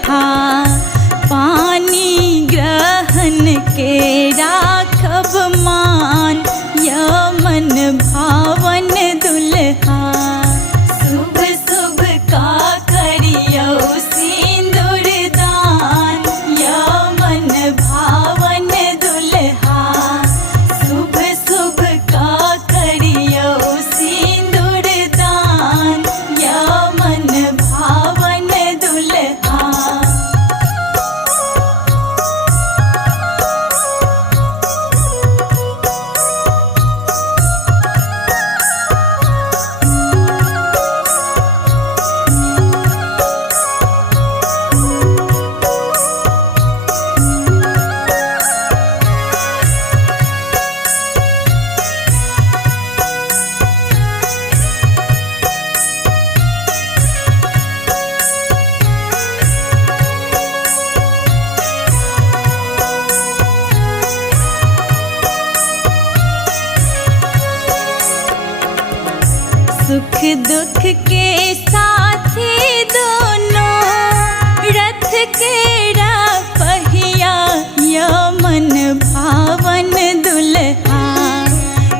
दुल्हा। पानी ग्रहण के राखब मान, यमन भावन दुल्हा। शुभ शुभ का करियो सिंदूर दान, यमन भावन दुल्हा। शुभ शुभ का करियो सिंदूर दान, यमन भावन दुल्हा। सुख दुख के साथी दोनों, रथ के पहिया यमन भावन दुल्हा।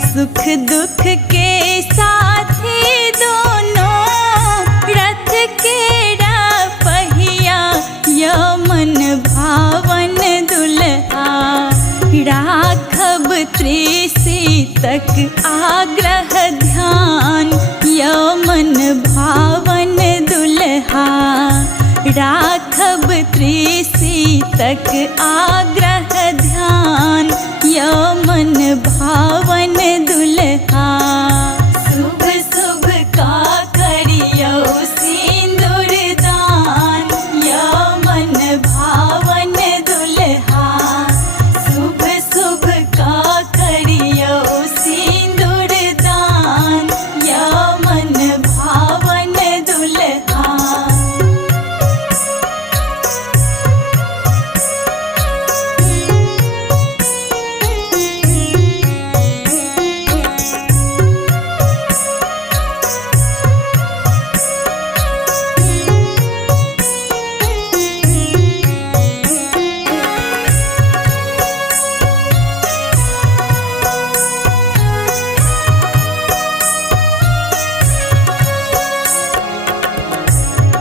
सुख दुख के साथी दोनों, रथ के पहिया यमन भावन दुल्हा। राखब त्रिसी तक आग्रह ध्यान, यमन भावन दुल्हा। राखब त्रिसी तक आग्रह ध्यान, यमन भावन दुल्हा। शुभ शुभ का करियो सिंदूर दान, यमन भावन दुल्हा। शुभ शुभ का करियो सिंदूर दान, यमन भावन दुल्हा।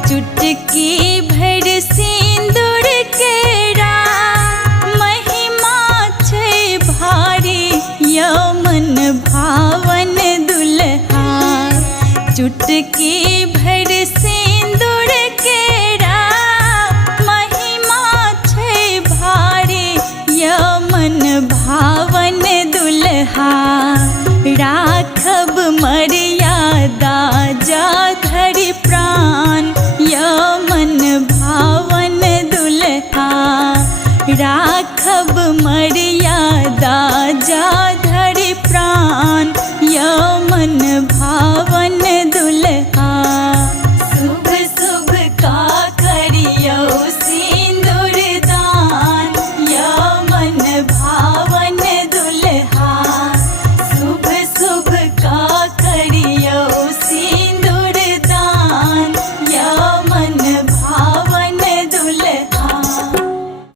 चुटकी भर सिंदूर केरा, महिमा छै भारी यमन भावन दुल्हा। चुटकी भर सिंदूर केरा, महिमा छै भारी यमन भावन दुल्हा। राखब मर्यादा जा धरि प्राण, यमन भावन दुल्हा। राखब मर्यादा